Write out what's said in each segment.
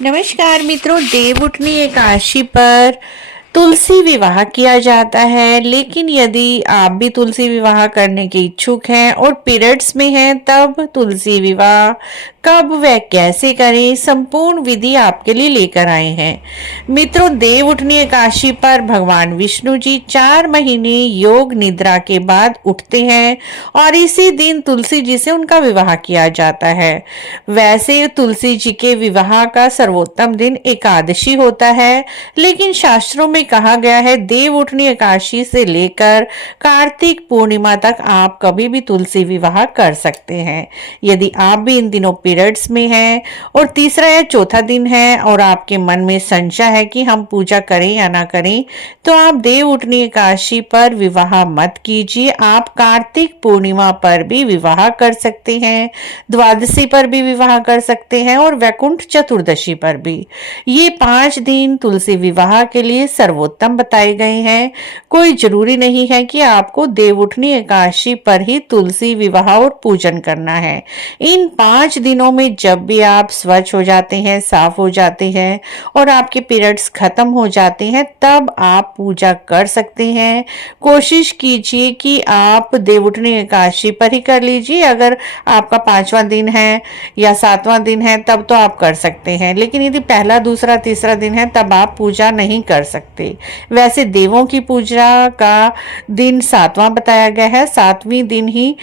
नमस्कार मित्रों, देव उठनी एकादशी पर तुलसी विवाह किया जाता है। लेकिन यदि आप भी तुलसी विवाह करने के इच्छुक हैं और पीरियड्स में हैं, तब तुलसी विवाह कब व कैसे करें, संपूर्ण विधि आपके लिए लेकर आए हैं। मित्रों, देव उठनी एकादशी पर भगवान विष्णु जी 4 महीने योग निद्रा के बाद उठते हैं और इसी दिन तुलसी जी से उनका विवाह किया जाता है। वैसे तुलसी जी के विवाह का सर्वोत्तम दिन एकादशी होता है, लेकिन शास्त्रों में कहा गया है देव उठनी एकादशी से लेकर कार्तिक पूर्णिमा तक आप कभी भी तुलसी विवाह कर सकते हैं। यदि आप भी इन दिनों पीरियड्स में हैं और तीसरा या चौथा दिन है और आपके मन में संशय है कि हम पूजा करें या ना करें, तो आप देव उठनी एकादशी पर विवाह मत कीजिए। आप कार्तिक पूर्णिमा पर भी विवाह कर सकते हैं, द्वादशी पर भी विवाह कर सकते हैं और वैकुंठ चतुर्दशी पर भी। ये 5 दिन तुलसी विवाह के लिए सर्वोत्तम बताए गए हैं। कोई जरूरी नहीं है कि आपको देव उठनी एकादशी पर ही तुलसी विवाह और पूजन करना है। इन 5 दिनों में जब भी आप स्वच्छ हो जाते हैं, साफ हो जाते हैं और आपके पीरियड्स खत्म हो जाते हैं, तब आप पूजा कर सकते हैं। कोशिश कीजिए कि आप देव उठनी एकादशी पर ही कर लीजिए। अगर आपका 5वां दिन है या 7वां दिन है, तब तो आप कर सकते हैं, लेकिन यदि पहला, दूसरा, तीसरा दिन है, तब आप पूजा नहीं कर सकते। वैसे देवों की पूजा का दिन 7वां बताया गया है। 7वें दिन ही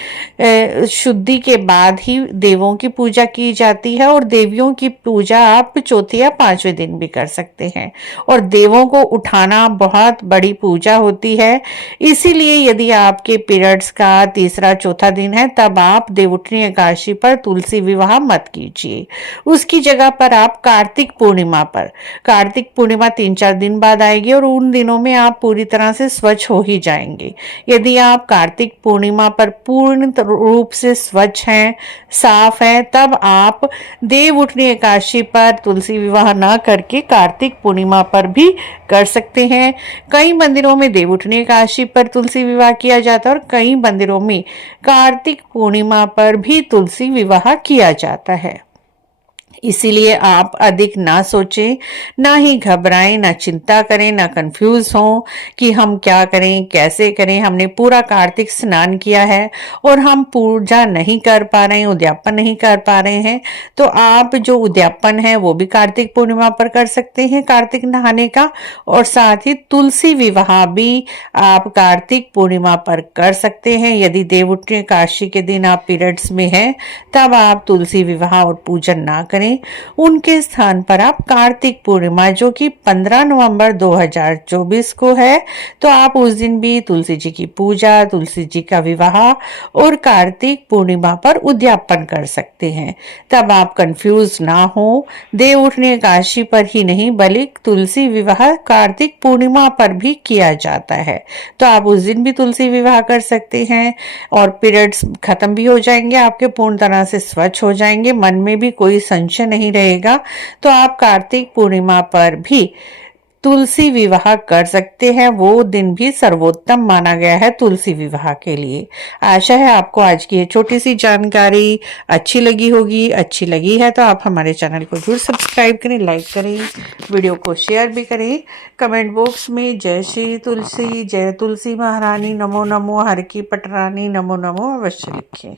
शुद्धि के बाद ही देवों की पूजा की जाती है और देवियों की पूजा आप चौथे या 5वें दिन भी कर सकते हैं। और देवों को उठाना बहुत बड़ी पूजा होती है, इसीलिए यदि आपके पीरियड्स का तीसरा चौथा दिन है, तब आप देव उठनी एकादशी पर तुलसी विवाह मत कीजिए। उसकी जगह पर आप कार्तिक पूर्णिमा पर, कार्तिक पूर्णिमा 3-4 दिन बाद आएगी और उन दिनों में आप पूरी तरह से स्वच्छ हो ही जाएंगे। यदि आप कार्तिक पूर्णिमा पर पूर्ण रूप से स्वच्छ हैं, साफ हैं, तब आप देव उठनी एकादशी पर तुलसी विवाह न करके कार्तिक पूर्णिमा पर भी कर सकते हैं। कई मंदिरों में देव उठनी एकादशी पर तुलसी विवाह किया जाता है और कई मंदिरों में कार्तिक पूर्णिमा पर भी तुलसी विवाह किया जाता है। इसीलिए आप अधिक ना सोचें, ना ही घबराएं, ना चिंता करें, ना कंफ्यूज हों कि हम क्या करें, कैसे करें। हमने पूरा कार्तिक स्नान किया है और हम पूजा नहीं कर पा रहे हैं, उद्यापन नहीं कर पा रहे हैं, तो आप जो उद्यापन है वो भी कार्तिक पूर्णिमा पर कर सकते हैं, कार्तिक नहाने का। और साथ ही तुलसी विवाह भी आप कार्तिक पूर्णिमा पर कर सकते हैं। यदि देव उठनी एकादशी के दिन आप पीरियड्स में हैं, तब आप तुलसी विवाह और पूजन ना करें। उनके स्थान पर आप कार्तिक पूर्णिमा, जो कि 15 नवंबर 2024 को है, तो आप उस दिन भी तुलसी जी की पूजा, तुलसी जी का विवाह और कार्तिक पूर्णिमा पर उद्यापन कर सकते हैं। तब आप कंफ्यूज ना हो। देव उठनी एकादशी पर ही नहीं, बल्कि तुलसी विवाह कार्तिक पूर्णिमा पर भी किया जाता है, तो आप उस दिन भी तुलसी विवाह कर सकते हैं और पीरियड्स खत्म भी हो जाएंगे, आपके पूर्ण तरह से स्वच्छ हो जाएंगे, मन में भी कोई संशय नहीं रहेगा। तो आप कार्तिक पूर्णिमा पर भी तुलसी विवाह कर सकते हैं। वो दिन भी सर्वोत्तम माना गया है तुलसी विवाह के लिए। आशा है आपको आज की ये छोटी सी जानकारी अच्छी लगी होगी। अच्छी लगी है तो आप हमारे चैनल को जरूर सब्सक्राइब करें, लाइक करें, वीडियो को शेयर भी करें। कमेंट बॉक्स में जय श्री तुलसी, जय तुलसी महारानी, नमो नमो, हर की पटरानी, नमो नमो अवश्य लिखें।